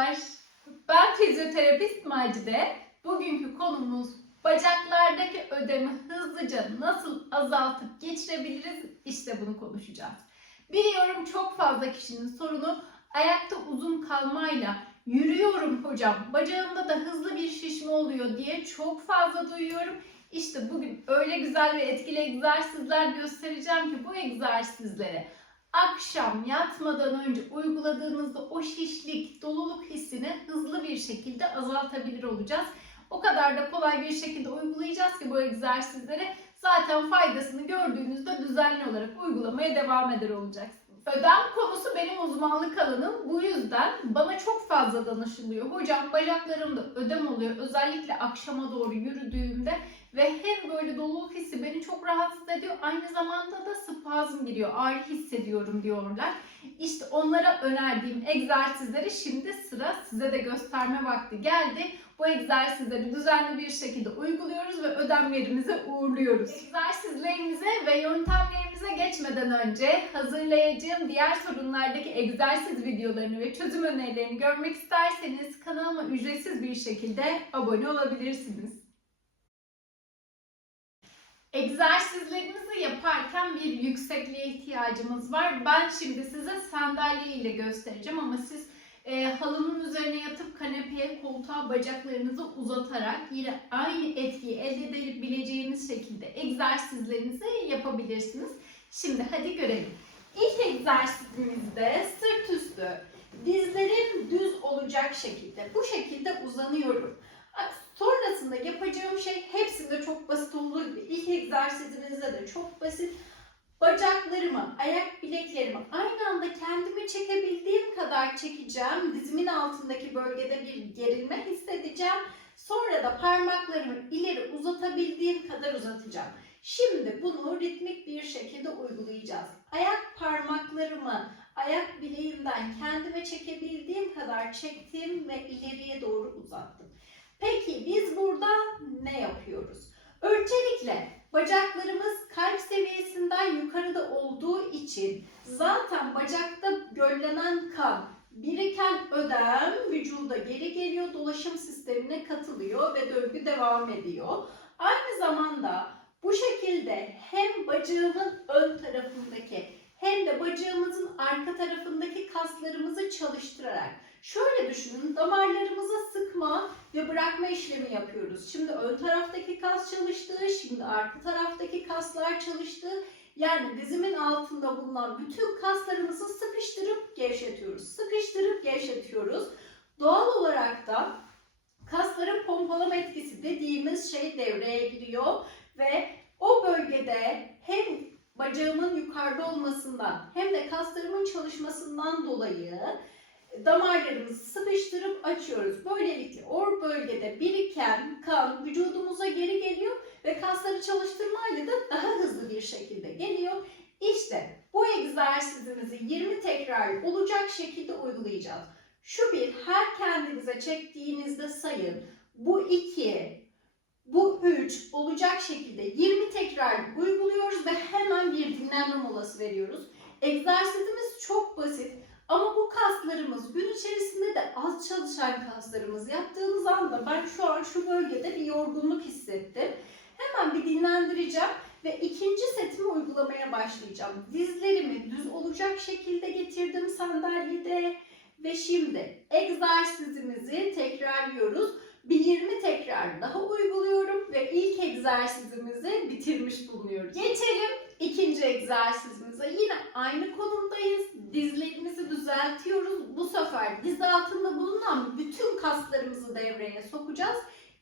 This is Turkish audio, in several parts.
Merhabalar. Ben fizyoterapist Macide. Bugünkü konumuz bacaklardaki ödemi hızlıca nasıl azaltıp geçirebiliriz? İşte bunu konuşacağız. Biliyorum çok fazla kişinin sorunu ayakta uzun kalmayla yürüyorum hocam bacağımda da hızlı bir şişme oluyor diye çok fazla duyuyorum. İşte bugün öyle güzel ve etkili egzersizler göstereceğim ki bu egzersizlere akşam yatmadan önce uyguladığınızda o şişlik, doluluk hissini hızlı bir şekilde azaltabilir olacağız. O kadar da kolay bir şekilde uygulayacağız ki bu egzersizleri zaten faydasını gördüğünüzde düzenli olarak uygulamaya devam eder olacaksınız. Ödem konusu benim uzmanlık alanım. Bu yüzden bana çok fazla danışılıyor. Hocam bacaklarımda ödem oluyor. Özellikle akşama doğru yürüdüğümde ve hem böyle doluluk hissi beni çok rahatsız ediyor. Aynı zamanda da spazm giriyor. Ağrı hissediyorum diyorlar. İşte onlara önerdiğim egzersizleri şimdi sıra size de gösterme vakti geldi. Bu egzersizleri düzenli bir şekilde uyguluyoruz ve ödemlerimize uğurluyoruz. Egzersizlerimize ve yöntemlerimize geçmeden önce hazırlayacağım diğer sorunlardaki egzersiz videolarını ve çözüm önerilerini görmek isterseniz kanalıma ücretsiz bir şekilde abone olabilirsiniz. Egzersizlerimizi yaparken bir yüksekliğe ihtiyacımız var. Ben şimdi size sandalye ile göstereceğim ama siz e, halının üzerine yatıp kanepeye, koltuğa bacaklarınızı uzatarak yine aynı etkiyi elde edebileceğiniz şekilde egzersizlerinizi yapabilirsiniz. Şimdi hadi görelim. İlk egzersizimizde sırt üstü, dizlerim düz olacak şekilde, bu şekilde uzanıyorum. Sonrasında yapacağım şey hepsinde çok basit olduğu gibi ilk egzersizimizde de çok basit. Bacaklarımı, ayak bileklerimi aynı anda kendimi çekebildiğim kadar çekeceğim. Dizimin altındaki bölgede bir gerilme hissedeceğim. Sonra da parmaklarımı ileri uzatabildiğim kadar uzatacağım. Şimdi bunu ritmik bir şekilde uygulayacağız. Ayak parmaklarımı ayak bileğimden kendime çekebildiğim kadar çektim ve ileriye doğru uzattım. Peki biz burada ne yapıyoruz? Öncelikle bacaklarımız kalp seviyesinden yukarıda olduğu için zaten bacakta göllenen kan, biriken ödem vücuda geri geliyor, dolaşım sistemine katılıyor ve döngü devam ediyor. Aynı zamanda bu şekilde hem bacağımın ön tarafındaki hem de bacağımızın arka tarafındaki kaslarımızı çalıştırarak şöyle düşünün damarlarımıza sıkma ve bırakma işlemi yapıyoruz. Şimdi ön taraftaki kas çalıştı, şimdi arka taraftaki kaslar çalıştı. Yani dizimin altında bulunan bütün kaslarımızı sıkıştırıp gevşetiyoruz. Sıkıştırıp gevşetiyoruz. Doğal olarak da kasların pompalama etkisi dediğimiz şey devreye giriyor ve o bölgede hem bacağımın yukarıda olmasından hem de kaslarımın çalışmasından dolayı sıkıştırıp açıyoruz. Böylelikle o bölgede biriken kan vücudumuza geri geliyor ve kasları çalıştırmayla da daha hızlı bir şekilde geliyor. İşte bu egzersizimizi 20 tekrar olacak şekilde uygulayacağız. Şu bir, her kendinize çektiğinizde sayın. Bu iki, bu üç olacak şekilde 20 tekrar uyguluyoruz ve hemen bir dinlenme molası veriyoruz. Egzersizimiz çok basit. Ama bu kaslarımız gün içerisinde de az çalışan kaslarımız yaptığınız anda ben şu an şu bölgede bir yorgunluk hissettim. Hemen bir dinlendireceğim ve ikinci setimi uygulamaya başlayacağım. Dizlerimi düz olacak şekilde getirdim sandalyede ve şimdi egzersizimizi tekrarlıyoruz. Bir 20 tekrar daha uyguluyorum ve ilk egzersizimizi bitirmiş bulunuyoruz. Geçelim ikinci egzersizimize. Yine aynı konumdayız. Dizlerimizi düzeltiyoruz. Bu sefer diz altında bulunan bütün kaslarımızı devreye sokacağız.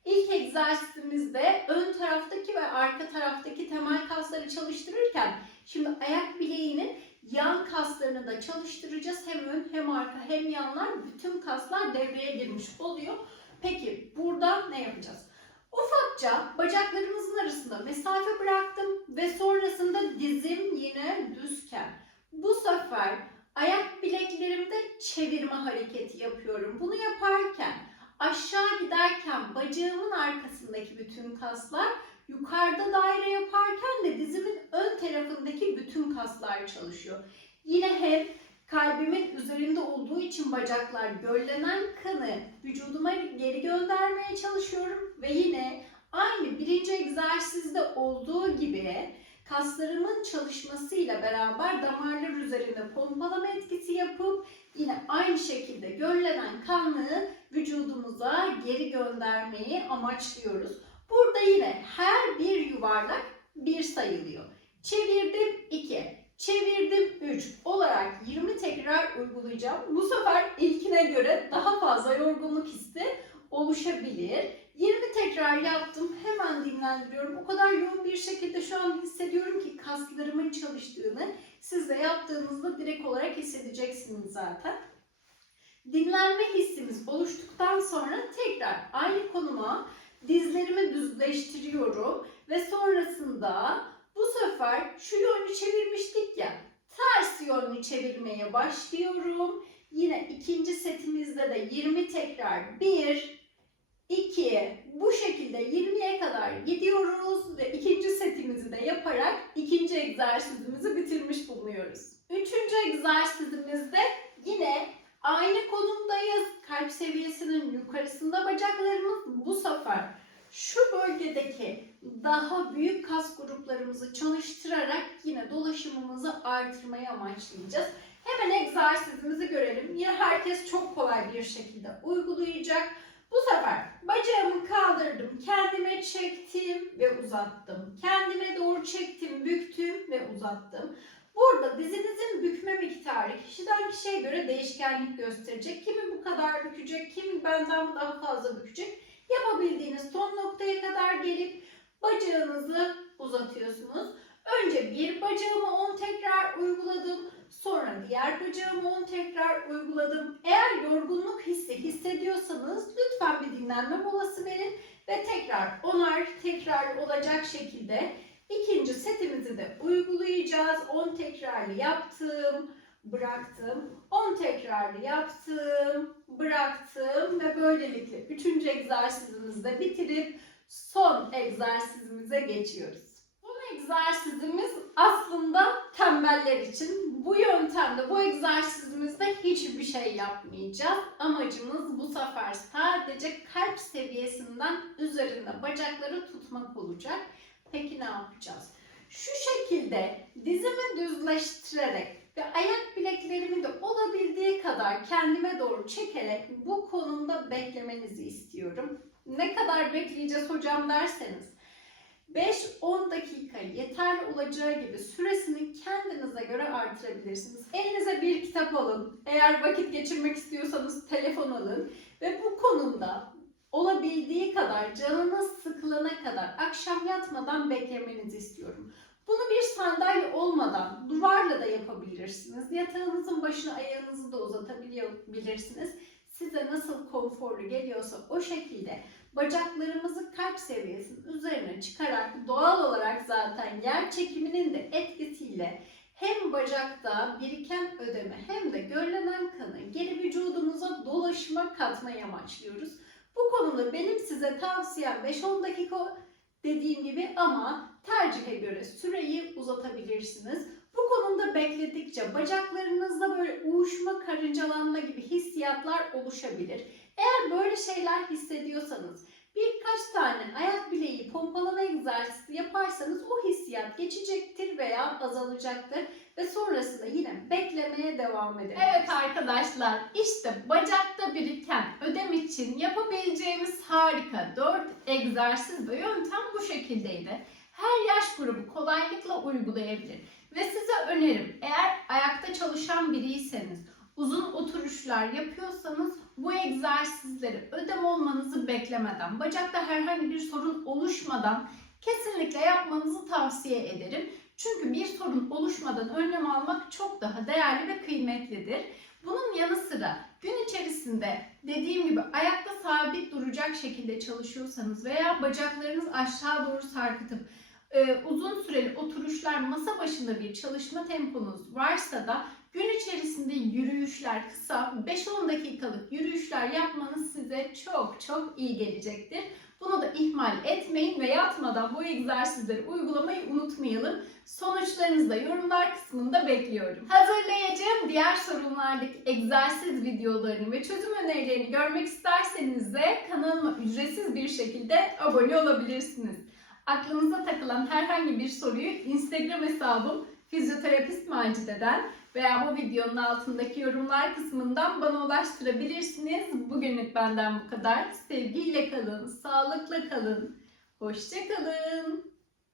İlk egzersizimizde ön taraftaki ve arka taraftaki temel kasları çalıştırırken şimdi ayak bileğinin yan kaslarını da çalıştıracağız. Hem ön hem arka hem yanlar bütün kaslar devreye girmiş oluyor. Peki burada ne yapacağız? Ufakça bacaklarımızın arasında mesafe bıraktım ve sonrasında dizim yine düzken. Bu sefer ayak bileklerimde çevirme hareketi yapıyorum. Bunu yaparken aşağı giderken bacağımın arkasındaki bütün kaslar, yukarıda daire yaparken de dizimin ön tarafındaki bütün kaslar çalışıyor. Yine hem Kalbimin üzerinde olduğu için bacaklar göllenen kanı vücuduma geri göndermeye çalışıyorum ve yine aynı birinci egzersizde olduğu gibi kaslarımın çalışmasıyla beraber damarlar üzerinde pompalama etkisi yapıp yine aynı şekilde göllenen kanı vücudumuza geri göndermeyi amaçlıyoruz. Burada yine her bir yuvarlak bir sayılıyor. Çevirdim 2, çevirdim 3 olarak 20 tekrar uygulayacağım. Bu sefer ilkine göre daha fazla yorgunluk hissi oluşabilir. 20 tekrar yaptım. Hemen dinlendiriyorum. O kadar yoğun bir şekilde şu an hissediyorum ki kaslarımın çalıştığını. Siz de yaptığınızda direkt olarak hissedeceksiniz zaten. Dinlenme hissimiz oluştuktan sonra tekrar aynı konuma dizlerimi düzleştiriyorum ve sonrasında bu sefer şu yönlü çevirmiştik ya ters yönlü çevirmeye başlıyorum. Yine ikinci setimizde de 20 tekrar 1 2 bu şekilde 20'ye kadar gidiyoruz ve ikinci setimizi de yaparak ikinci egzersizimizi bitirmiş bulunuyoruz. Üçüncü egzersizimizde yine aynı konumdayız. Kalp seviyesinin yukarısında bacaklarımız bu sefer şu bölgedeki daha büyük kas gruplarımızı çalıştırarak yine dolaşımımızı artırmayı amaçlayacağız. Hemen egzersizimizi görelim. Yine herkes çok kolay bir şekilde uygulayacak. Kaldırdım, kendime çektim ve uzattım. Kendime doğru çektim, büktüm ve uzattım. Burada dizinizin bükme miktarı kişiden kişiye göre değişkenlik gösterecek. Kimi bu kadar bükecek, kimi benden daha fazla bükecek. Yapabildiğiniz son noktaya kadar gelip bacağınızı uzatıyorsunuz. Önce bir bacağımı 10 tekrar uyguladım. Sonra diğer bacağımı 10 tekrar uyguladım. Eğer yorgunluk hissi hissediyorsanız lütfen bir dinlenme molası verin ve tekrar onar tekrar olacak şekilde ikinci setimizi de uygulayacağız. 10 tekrarlı yaptım, bıraktım. 10 tekrarlı yaptım, bıraktım ve böylelikle üçüncü egzersizimizi de bitirip son egzersizimize geçiyoruz. Egzersizimiz aslında tembeller için. Bu yöntemde, bu egzersizimizde hiçbir şey yapmayacağız. Amacımız bu sefer sadece kalp seviyesinden üzerinde bacakları tutmak olacak. Peki ne yapacağız? Şu şekilde dizimi düzleştirerek ve ayak bileklerimi de olabildiği kadar kendime doğru çekerek bu konumda beklemenizi istiyorum. Ne kadar bekleyeceğiz hocam derseniz 5-10 dakika yeterli olacağı gibi süresini kendinize göre artırabilirsiniz. Elinize bir kitap alın. Eğer vakit geçirmek istiyorsanız telefon alın. Ve bu konumda olabildiği kadar canınız sıkılana kadar akşam yatmadan beklemenizi istiyorum. Bunu bir sandalye olmadan duvarla da yapabilirsiniz. Yatağınızın başına ayağınızı da uzatabilirsiniz. Size nasıl konforlu geliyorsa o şekilde bacaklarımızı kalp seviyesinin üzerine çıkarak doğal olarak zaten yer çekiminin de etkisiyle hem bacakta biriken ödeme hem de göllenen kanı geri vücudumuza dolaşıma katmayı amaçlıyoruz. Bu konuda benim size tavsiyem 5-10 dakika dediğim gibi ama tercihe göre süreyi uzatabilirsiniz. Bu konumda bekledikçe bacaklarınızda böyle uyuşma, karıncalanma gibi hissiyatlar oluşabilir. Eğer böyle şeyler hissediyorsanız birkaç tane ayak bileği pompalama egzersizi yaparsanız o hissiyat geçecektir veya azalacaktır ve sonrasında yine beklemeye devam edelim. Evet arkadaşlar işte bacakta biriken ödem için yapabileceğimiz harika 4 egzersiz ve yöntem bu şekildeydi. Her yaş grubu kolaylıkla uygulayabilir. Ve size önerim eğer ayakta çalışan biriyseniz uzun oturuşlar yapıyorsanız bu egzersizleri ödem olmanızı beklemeden, bacakta herhangi bir sorun oluşmadan kesinlikle yapmanızı tavsiye ederim. Çünkü bir sorun oluşmadan önlem almak çok daha değerli ve kıymetlidir. Bunun yanı sıra gün içerisinde dediğim gibi ayakta sabit duracak şekilde çalışıyorsanız veya bacaklarınız aşağı doğru sarkıtıp e, uzun süreli oturuşlar masa başında bir çalışma temponuz varsa da gün içerisinde yürüyüşler kısa 5-10 dakikalık yürüyüşler yapmanız size çok çok iyi gelecektir. Bunu da ihmal etmeyin ve yatmadan bu egzersizleri uygulamayı unutmayalım. Sonuçlarınızı da yorumlar kısmında bekliyorum. Hazırlayacağım diğer sorunlardaki egzersiz videolarını ve çözüm önerilerini görmek isterseniz de kanalıma ücretsiz bir şekilde abone olabilirsiniz. Aklınıza takılan herhangi bir soruyu Instagram hesabım fizyoterapist Macide'den veya bu videonun altındaki yorumlar kısmından bana ulaştırabilirsiniz. Bugünlük benden bu kadar. Sevgiyle kalın, sağlıkla kalın, hoşça kalın.